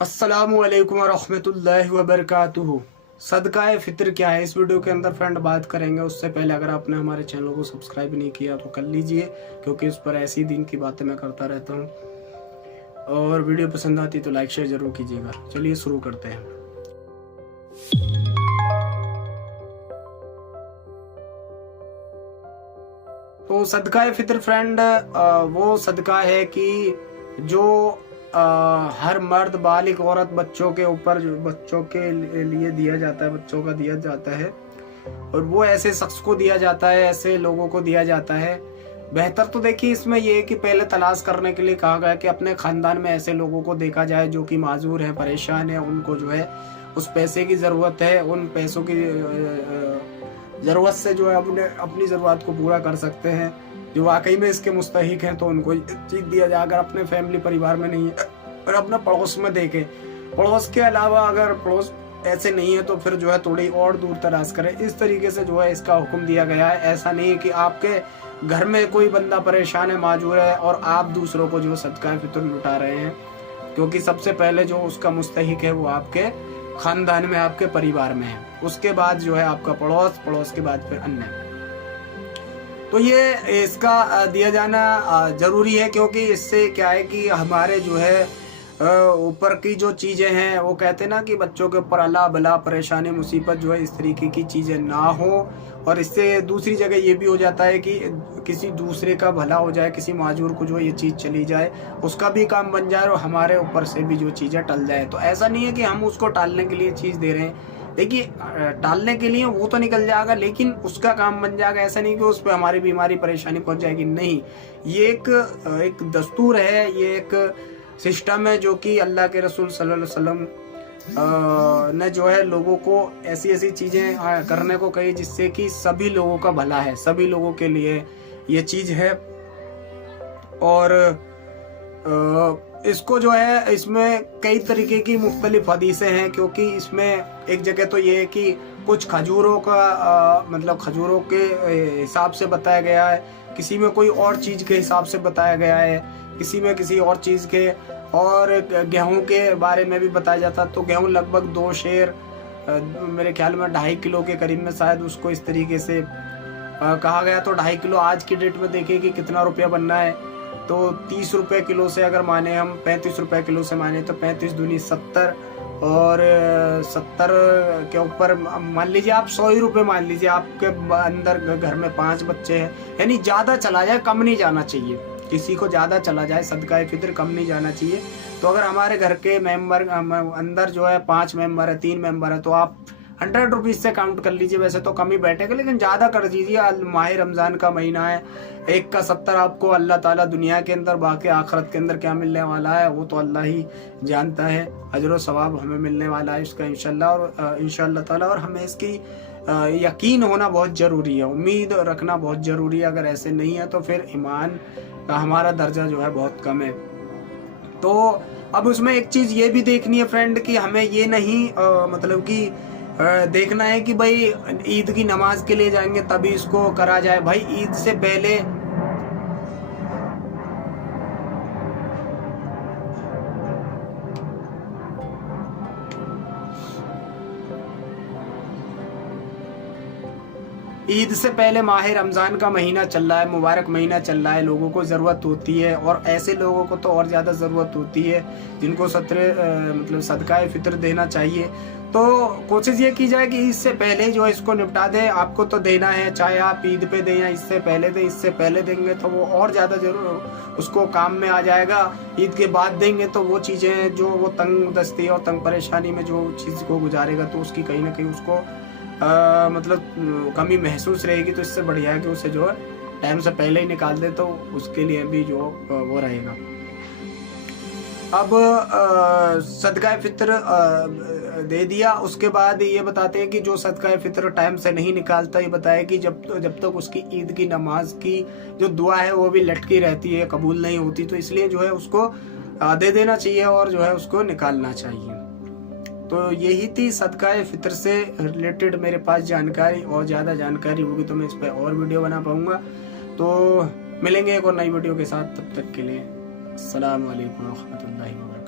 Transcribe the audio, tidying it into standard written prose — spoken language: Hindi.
अस्सलामुअलैकुम वरहमतुल्लाहि वबरकातुहू। सदकाए फितर क्या है, इस वीडियो के अंदर फ्रेंड बात करेंगे। उससे पहले अगर आपने हमारे चैनल को सब्सक्राइब नहीं किया तो कर लीजिए, क्योंकि उस पर ऐसी दिन की बातें मैं करता रहता हूँ। और वीडियो पसंद आती तो लाइक शेयर जरूर कीजिएगा। चलिए शुरू करते हैं। तो सदकाए फितर फ्रेंड वो सदका है कि जो हर मर्द बालिग औरत बच्चों के ऊपर, जो बच्चों के लिए दिया जाता है, बच्चों का दिया जाता है। और वो ऐसे शख्स को दिया जाता है, ऐसे लोगों को दिया जाता है। बेहतर तो देखिए इसमें ये है कि पहले तलाश करने के लिए कहा गया कि अपने खानदान में ऐसे लोगों को देखा जाए जो कि माजूर है, परेशान है, उनको जो है उस पैसे की ज़रूरत है, उन पैसों की ज़रूरत से जो है अपनी ज़रूरत को पूरा कर सकते हैं, जो वाकई में इसके मुस्तहिक हैं, तो उनको चीज़ दिया जाए। अगर अपने फैमिली परिवार में नहीं है और अपना पड़ोस में देखें, पड़ोस के अलावा अगर पड़ोस ऐसे नहीं है तो फिर जो है थोड़ी और दूर तलाश करें। इस तरीके से जो है इसका हुक्म दिया गया है। ऐसा नहीं है कि आपके घर में कोई बंदा परेशान है, माजूर है, और आप दूसरों को जो सदका फितर लुटा रहे हैं, क्योंकि सबसे पहले जो उसका मुस्तहिक है वो आपके खानदान में, आपके परिवार में है। उसके बाद जो है आपका पड़ोस, पड़ोस के बाद फिर अन्य। तो ये इसका दिया जाना जरूरी है, क्योंकि इससे क्या है कि हमारे जो है ऊपर की जो चीज़ें हैं, वो कहते हैं ना कि बच्चों के ऊपर अल्लाह बला परेशानी मुसीबत जो है इस तरीके की चीज़ें ना हो। और इससे दूसरी जगह ये भी हो जाता है कि किसी दूसरे का भला हो जाए, किसी माजूर को जो ये चीज़ चली जाए, उसका भी काम बन जाए और हमारे ऊपर से भी जो चीज़ें टल जाए। तो ऐसा नहीं है कि हम उसको टालने के लिए चीज़ दे रहे हैं। देखिए टालने के लिए वो तो निकल जाएगा, लेकिन उसका काम बन जाएगा। ऐसा नहीं कि उस पर हमारी बीमारी परेशानी पहुंच जाएगी, नहीं। ये एक दस्तूर है, ये एक सिस्टम है जो कि अल्लाह के रसूल सल्लल्लाहु अलैहि वसल्लम ने जो है लोगों को ऐसी ऐसी चीज़ें करने को कही जिससे कि सभी लोगों का भला है, सभी लोगों के लिए ये चीज़ है। और इसको जो है, इसमें कई तरीके की मुख्तलिफ हदीसें हैं, क्योंकि इसमें एक जगह तो ये है कि कुछ खजूरों का मतलब खजूरों के हिसाब से बताया गया है, किसी में कोई और चीज़ के हिसाब से बताया गया है, किसी में किसी और चीज़ के। और गेहूं के बारे में भी बताया जाता। तो गेहूं लगभग 2 शेर, मेरे ख्याल में 2.5 किलो के करीब में शायद उसको इस तरीके से कहा गया। तो 2.5 किलो आज की डेट में देखिए कि कितना रुपया बनना है। तो 30 रुपये किलो से अगर माने हम, 35 रुपये किलो से माने तो 35 दूनी 70, और 70 के ऊपर मान लीजिए आप 100 ही रुपये मान लीजिए। आपके अंदर घर में 5 बच्चे हैं, यानी ज़्यादा चला जाए, कम नहीं जाना चाहिए। किसी को ज़्यादा चला जाए सदका फितर, कम नहीं जाना चाहिए। तो अगर हमारे घर के मेंबर अंदर जो है 5 मेंबर है, 3 मेंबर है, तो आप 100 रुपीज़ से काउंट कर लीजिए। वैसे तो कम ही बैठेगा, लेकिन ज़्यादा कर दीजिए। माह रमज़ान का महीना है, एक का 70 आपको अल्लाह ताला दुनिया के अंदर, बाकी आखिरत के अंदर क्या मिलने वाला है वो तो अल्लाह ही जानता है। अजर व सवाब हमें मिलने वाला है इसका इंशाल्लाह, और इंशाल्लाह ताला। और हमें इसकी यकीन होना बहुत ज़रूरी है, उम्मीद रखना बहुत ज़रूरी है। अगर ऐसे नहीं है तो फिर ईमान का हमारा दर्जा जो है बहुत कम है। तो अब उसमें एक चीज़ ये भी देखनी है फ्रेंड कि हमें ये नहीं मतलब कि देखना है कि भाई ईद की नमाज के लिए जाएंगे तभी इसको करा जाए। भाई ईद से पहले ईद से पहले माह रमज़ान का महीना चल रहा है, मुबारक महीना चल रहा है। लोगों को ज़रूरत होती है, और ऐसे लोगों को तो और ज़्यादा ज़रूरत होती है जिनको मतलब सदका फितर देना चाहिए। तो कोशिश ये की जाए कि ईद से पहले जो है इसको निपटा दें। आपको तो देना है, चाहे आप ईद पे दें या इससे पहले दें। इससे पहले देंगे तो वो और ज़्यादा जरूर उसको काम में आ जाएगा। ईद के बाद देंगे तो वो चीज़ें जो वो तंग दस्ती और तंग परेशानी में जो चीज़ को गुजारेगा, तो उसकी कहीं ना कहीं उसको मतलब कमी महसूस रहेगी। तो इससे बढ़िया है कि उसे जो है टाइम से पहले ही निकाल दे, तो उसके लिए भी जो वो रहेगा। अब सदका फितर दे दिया, उसके बाद ये बताते हैं कि जो सदका फितर टाइम से नहीं निकालता, ये बताया कि जब तक उसकी ईद की नमाज की जो दुआ है वो भी लटकी रहती है, कबूल नहीं होती। तो इसलिए जो है उसको दे देना चाहिए और जो है उसको निकालना चाहिए। तो यही थी सदका फितर से रिलेटेड मेरे पास जानकारी। और ज़्यादा जानकारी होगी तो मैं इस पर और वीडियो बना पाऊँगा। तो मिलेंगे एक और नई वीडियो के साथ, तब तक के लिए अस्सलाम वालेकुम रहमतुल्लाहि व बरकातुहू।